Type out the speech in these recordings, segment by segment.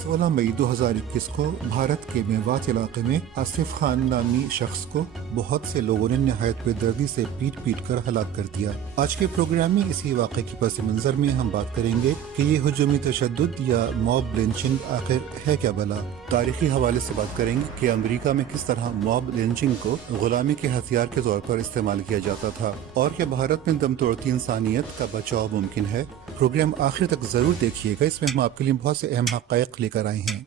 16 मई 2021 को भारत के मेवात इलाके में आसिफ खान नामी शख्स को बहुत से लोगों ने नहायत बेदर्दी से पीट कर हलाक कर दिया। आज के प्रोग्राम में इसी वाक़े की पस मंज़र में हम बात करेंगे कि ये हुजूमी तशद्दुद या मॉब लिंचिंग आखिर है क्या भला। तारीखी हवाले से बात करेंगे कि अमेरिका में किस तरह मॉब लिंचिंग को गुलामी के हथियार के तौर पर इस्तेमाल किया जाता था और क्या भारत में दम तोड़ती इंसानियत का बचाव मुमकिन है। प्रोग्राम आखिर तक जरूर देखिएगा, इसमें हम आपके लिए बहुत से अहम हक़ाइक़ लेकर आए हैं।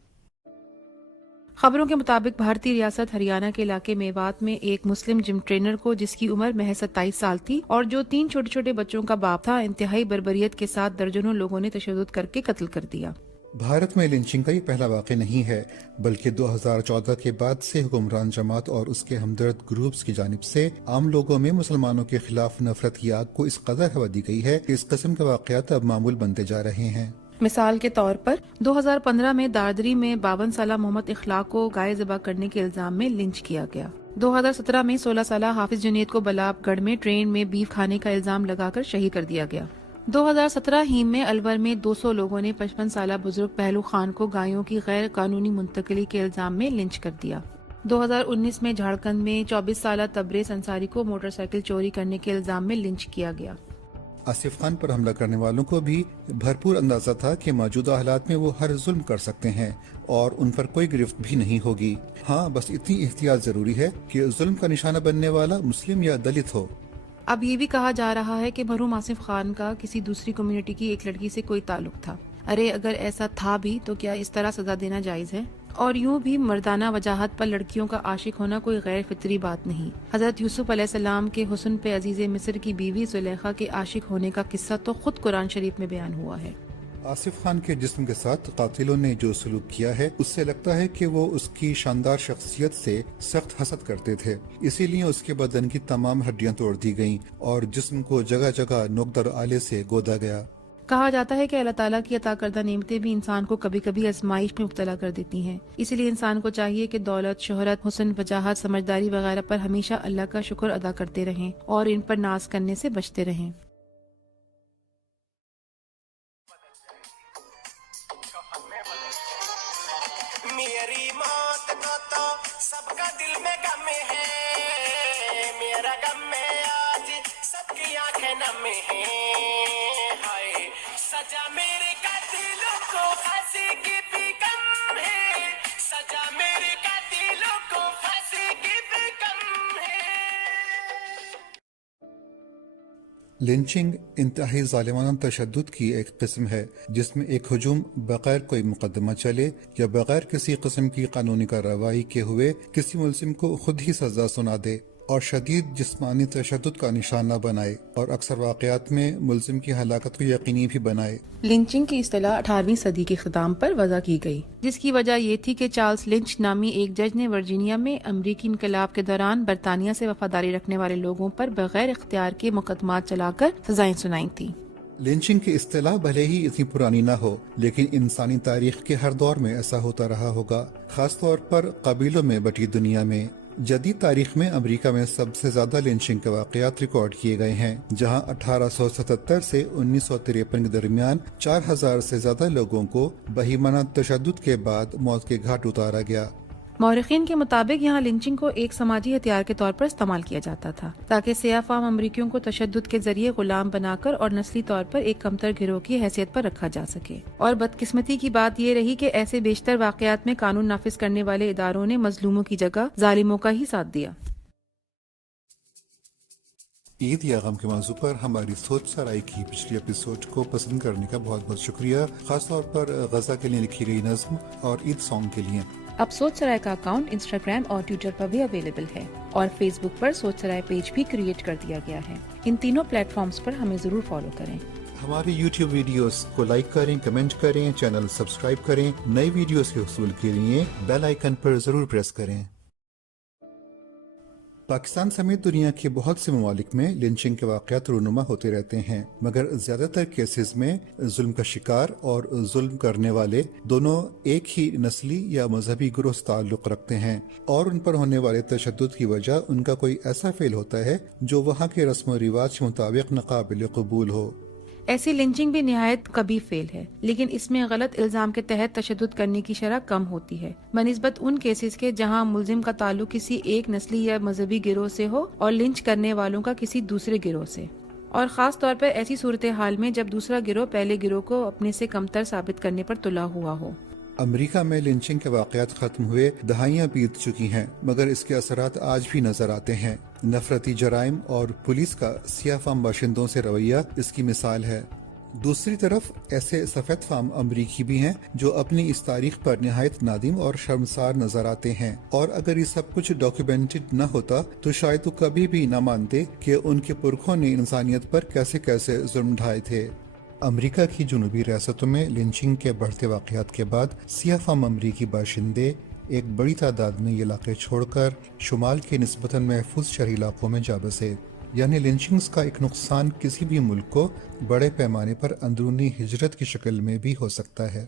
खबरों के मुताबिक भारतीय रियासत हरियाणा के इलाके मेवात में एक मुस्लिम जिम ट्रेनर को, जिसकी उम्र महज 27 साल थी और जो 3 छोटे छोटे बच्चों का बाप था, इंतहाई बर्बरियत के साथ दर्जनों लोगों ने तशद्दुद करके कत्ल कर दिया। भारत में लिंचिंग का ये पहला वाक़या नहीं है, बल्कि 2014 के बाद से हुक्मरान जमात और उसके हमदर्द ग्रुप्स की जानिब से आम लोगों में मुसलमानों के खिलाफ नफरत की आग को इस कदर हवा दी गई है कि इस किस्म के वाक़यात अब मामूल बनते जा रहे हैं। मिसाल के तौर पर 2015 में दादरी में 52 साला मोहम्मद इखलाक को गाय ज़बह करने के इल्जाम में लिंच किया गया। 2017 में 16 साला हाफिज जुनैद को बलाबगढ़ में ट्रेन में बीफ खाने का इल्जाम लगाकर शहीद कर दिया गया। 2017 ही में अलवर में 200 लोगों ने 55 साला बुजुर्ग पहलू खान को गायों की गैर कानूनी मुंतकिली के इल्जाम में लिंच कर दिया। 2019 में झारखंड में 24 साला तबरेज अंसारी को मोटरसाइकिल चोरी करने के इल्जाम में लिंच किया गया। आसिफ खान पर हमला करने वालों को भी भरपूर अंदाजा था कि मौजूदा हालात में वो हर जुल्म कर सकते हैं और उन पर कोई गिरफ्त भी नहीं होगी। हाँ, बस इतनी एहतियात जरूरी है कि जुल्म का निशाना बनने वाला मुस्लिम या दलित हो। अब ये भी कहा जा रहा है कि मरहूम आसिफ खान का किसी दूसरी कम्युनिटी की एक लड़की से कोई ताल्लुक था। अरे अगर ऐसा था भी तो क्या इस तरह सजा देना जायज है? और यूं भी मर्दाना वजाहत पर लड़कियों का आशिक होना कोई गैर फितरी बात नहीं। हजरत यूसुफ अलैहिस्सलाम के हुस्न पे अजीज मिस्र की बीवी जुलेखा के आशिक होने का किस्सा तो खुद कुरान शरीफ में बयान हुआ है। आसिफ खान के जिस्म के साथ कातिलों ने जो सलूक किया है, उससे लगता है कि वो उसकी शानदार शख्सियत से सख्त हसद करते थे। इसीलिए उसके बदन की तमाम हड्डियां तोड़ दी गईं और जिस्म को जगह जगह नोकदर आले से गोदा गया। कहा जाता है कि अल्लाह ताला की अता करदा नेमतें भी इंसान को कभी कभी आजमाइश में मुब्तला कर देती हैं। इसीलिए इंसान को चाहिए कि दौलत, शोहरत, हुस्न, वजाहत, समझदारी वगैरह पर हमेशा अल्लाह का शुक्र अदा करते रहें और इन पर नाज करने से बचते रहें। मेरी मौत को तो सबका दिल में गम है, मेरा गम में आज सबकी आंखें नम है। हाय सजा मेरे कातिलों को फांसी की भी कम है, सजा मेरे कातिलों को फांसी की भी कम है। लिंचिंग इंतहाई ज़ालिमाना तशद्दुद की एक किस्म है जिसमें एक हुजूम बगैर कोई मुकदमा चले या बगैर किसी किस्म की कानूनी कार्रवाई के हुए किसी मुल्जिम को खुद ही सजा सुना दे और शदीद जिस्मानी तशद्दुद का निशाना बनाए और अक्सर वाक़यात में मुल्जिम की हलाकत को यकीनी भी बनाए। लिंचिंग की इस्तिलाह 18वीं सदी के ख़िताम पर वज़ा की गई, जिसकी वजह ये थी कि चार्ल्स लिंच नामी एक जज ने वर्जीनिया में अमरीकी इनकलाब के दौरान बरतानिया से वफादारी रखने वाले लोगों पर बगैर इख्तियार के मुकदमात चलाकर सजाएं सुनाई थी। लिंचिंग की इस्तिलाह भले ही इतनी पुरानी न हो, लेकिन इंसानी तारीख के हर दौर में ऐसा होता रहा होगा, खास तौर पर कबीलों में बटी दुनिया में। जदीद तारीख में अमेरिका में सबसे ज्यादा लिंचिंग के वाकयात रिकॉर्ड किए गए हैं, जहां 1877 से 1953 के दरमियान 4000 से ज्यादा लोगों को बहीमाना तशद्दुद के बाद मौत के घाट उतारा गया। मौरखीन के मुताबिक यहाँ लिंचिंग को एक समाजी हथियार के तौर पर इस्तेमाल किया जाता था ताकि सियाह फाम अमरीकियों को तशद्दुद के जरिए गुलाम बनाकर और नस्ली तौर पर एक कमतर गिरोह की हैसियत पर रखा जा सके। और बदकिस्मती की बात ये रही कि ऐसे बेशतर वाकयात में कानून नाफिज करने वाले इदारों ने मजलूमों की जगह जालिमों का ही साथ दिया। ईद या गम के मौजू पर हमारी सोच सराय की पिछली एपिसोड को पसंद करने का बहुत बहुत शुक्रिया, खासतौर पर गजा के लिए लिखी गई नज्म और ईद सॉन्ग के लिए। अब सोच सराय का अकाउंट इंस्टाग्राम और ट्विटर पर भी अवेलेबल है और फेसबुक पर सोच सराय पेज भी क्रिएट कर दिया गया है। इन तीनों प्लेटफॉर्म्स पर हमें जरूर फॉलो करें। हमारे YouTube वीडियोस को लाइक करें, कमेंट करें, चैनल सब्सक्राइब करें। नई वीडियोस के हुसूल के लिए बेल आइकन पर जरूर प्रेस करें। पाकिस्तान समेत दुनिया के बहुत से ममालिक में लिंचिंग के वाक़यात रूनुमा होते रहते हैं, मगर ज्यादातर केसेस में जुल्म का शिकार और जुल्म करने वाले दोनों एक ही नस्ली या मजहबी ग्रुह से ताल्लुक रखते हैं और उन पर होने वाले तशद्दुद की वजह उनका कोई ऐसा फेल होता है जो वहाँ के रस्म व रिवाज के मुताबिक नाकाबिल कबूल हो। ایسی لنچنگ بھی نہایت کبھی فیل ہے، لیکن اس میں غلط الزام کے تحت تشدد کرنے کی شرح کم ہوتی ہے بنسبت ان کیسز کے جہاں ملزم کا تعلق کسی ایک نسلی یا مذہبی گروہ سے ہو اور لنچ کرنے والوں کا کسی دوسرے گروہ سے، اور خاص طور پر ایسی صورتحال میں جب دوسرا گروہ پہلے گروہ کو اپنے سے کمتر ثابت کرنے پر تلا ہوا ہو۔ امریکہ میں لنچنگ کے واقعات ختم ہوئے دہائیاں بیت چکی ہیں، مگر اس کے اثرات آج بھی نظر آتے ہیں۔ نفرتی جرائم اور پولیس کا سیاہ فام باشندوں سے رویہ اس کی مثال ہے۔ دوسری طرف ایسے سفید فام امریکی بھی ہیں جو اپنی اس تاریخ پر نہایت نادم اور شرمسار نظر آتے ہیں، اور اگر یہ سب کچھ ڈاکیومنٹڈ نہ ہوتا تو شاید وہ کبھی بھی نہ مانتے کہ ان کے پرکھوں نے انسانیت پر کیسے کیسے ظلم ڈھائے تھے۔ امریکہ کی جنوبی ریاستوں میں لنچنگ کے بڑھتے واقعات کے بعد سیاہ فام امریکی باشندے ایک بڑی تعداد میں یہ علاقے چھوڑ کر شمال کے نسبتاً محفوظ شہری علاقوں میں جا بسے، یعنی لنچنگز کا ایک نقصان کسی بھی ملک کو بڑے پیمانے پر اندرونی ہجرت کی شکل میں بھی ہو سکتا ہے۔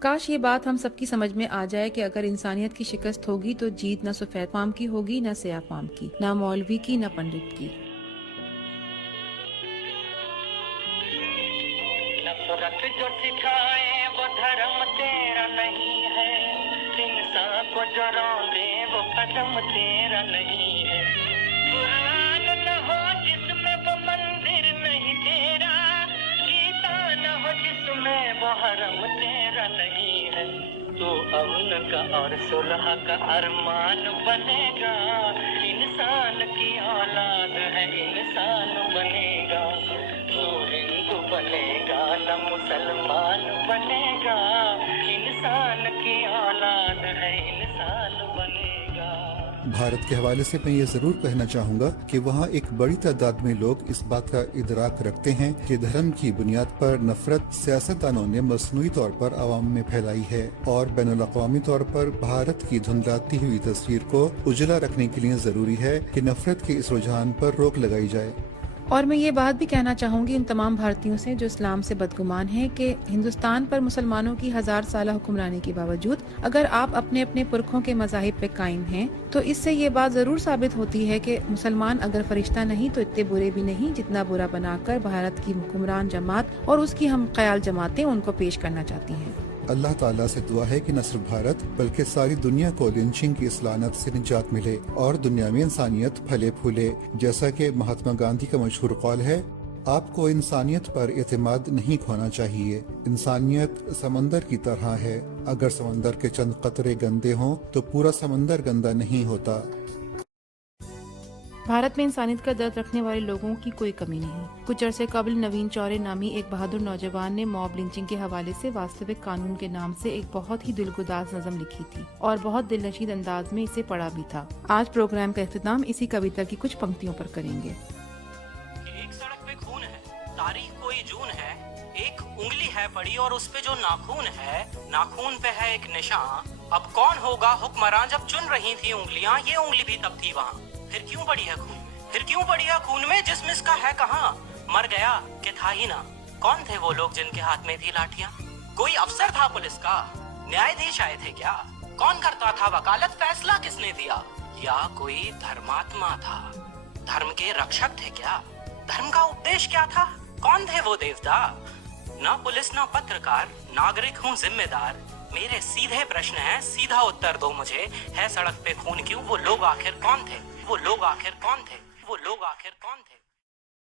کاش یہ بات ہم سب کی سمجھ میں آ جائے کہ اگر انسانیت کی شکست ہوگی تو جیت نہ سفید فام کی ہوگی، نہ سیاہ فام کی، نہ مولوی کی، نہ پنڈت کی۔ نفرت جو سکھائے وہ دھرم تیرا نہیں ہے، انسان کو جو روندے وہ قدم تیرا نہیں ہے۔ قرآن نہ ہو جس میں وہ مندر نہیں تیرا، گیتا نہ ہو جس میں وہ حرم تیرا نہیں ہے۔ تو امن کا اور صلح کا ارمان بنے گا، انسان کی اولاد ہے انسان بنے گا۔ تو ہندو بنے گا نہ مسلمان بنے گا، انسان کی اولاد ہے انسان بنے گا۔ بھارت کے حوالے سے میں یہ ضرور کہنا چاہوں گا کہ وہاں ایک بڑی تعداد میں لوگ اس بات کا ادراک رکھتے ہیں کہ دھرم کی بنیاد پر نفرت سیاستدانوں نے مصنوعی طور پر عوام میں پھیلائی ہے، اور بین الاقوامی طور پر بھارت کی دھندلاتی ہوئی تصویر کو اجلا رکھنے کے لیے ضروری ہے کہ نفرت کے اس رجحان پر روک لگائی جائے۔ اور میں یہ بات بھی کہنا چاہوں گی ان تمام بھارتیوں سے جو اسلام سے بدگمان ہیں کہ ہندوستان پر مسلمانوں کی 1000 سالہ حکمرانی کے باوجود اگر آپ اپنے اپنے پرکھوں کے مذاہب پہ قائم ہیں تو اس سے یہ بات ضرور ثابت ہوتی ہے کہ مسلمان اگر فرشتہ نہیں تو اتنے برے بھی نہیں جتنا برا بنا کر بھارت کی حکمران جماعت اور اس کی ہم خیال جماعتیں ان کو پیش کرنا چاہتی ہیں۔ اللہ تعالیٰ سے دعا ہے کہ نہ صرف بھارت بلکہ ساری دنیا کو لنچنگ کی اس لعنت سے نجات ملے اور دنیا میں انسانیت پھلے پھولے۔ جیسا کہ مہاتما گاندھی کا مشہور قول ہے، آپ کو انسانیت پر اعتماد نہیں کھونا چاہیے۔ انسانیت سمندر کی طرح ہے، اگر سمندر کے چند قطرے گندے ہوں تو پورا سمندر گندا نہیں ہوتا۔ بھارت میں انسانیت کا درد رکھنے والے لوگوں کی کوئی کمی نہیں۔ کچھ عرصے قبل نوین چورے نامی ایک بہادر نوجوان نے موب لنچنگ کے حوالے سے واستوک قانون کے نام سے ایک بہت ہی دلگداز نظم لکھی تھی اور بہت دل نشین انداز میں اسے پڑھا بھی تھا۔ آج پروگرام کا اختتام اسی کویتا کی کچھ پنکتیوں پر کریں گے۔ ایک سڑک پہ خون ہے، تاریخ کوئی جون ہے، ایک انگلی ہے پڑی اور اس پہ جو ناخون ہے، ناخون پہ ہے ایک نشان۔ اب کون ہوگا حکمراں جب چن رہی تھی انگلیاں، یہ انگلی بھی تب تھی وہاں۔ پھر کیوں پڑی ہے خون میں، پھر کیوں پڑی ہے خون میں، جسم اس کا ہے کہاں، مر گیا کہ تھا ہی نہ۔ کون تھے وہ لوگ جن کے ہاتھ میں تھی لاٹھیاں؟ کوئی افسر تھا پولیس کا، نیادھیش آئے تھے کیا؟ کون کرتا تھا وکالت، فیصلہ کس نے دیا؟ یا کوئی دھرماتما تھا، دھرم کے رکشک تھے کیا؟ دھرم کا اپدیش کیا تھا؟ کون تھے وہ دیوتا؟ نہ پولیس نہ پترکار، ناگرک ہوں ذمہ دار۔ میرے سیدھے پرشن ہیں، سیدھا اتر دو مجھے، ہے سڑک پہ خون کیوں؟ وہ لوگ آخر کون تھے؟ وہ لوگ آخر کون تھے؟ وہ لوگ آخر کون تھے؟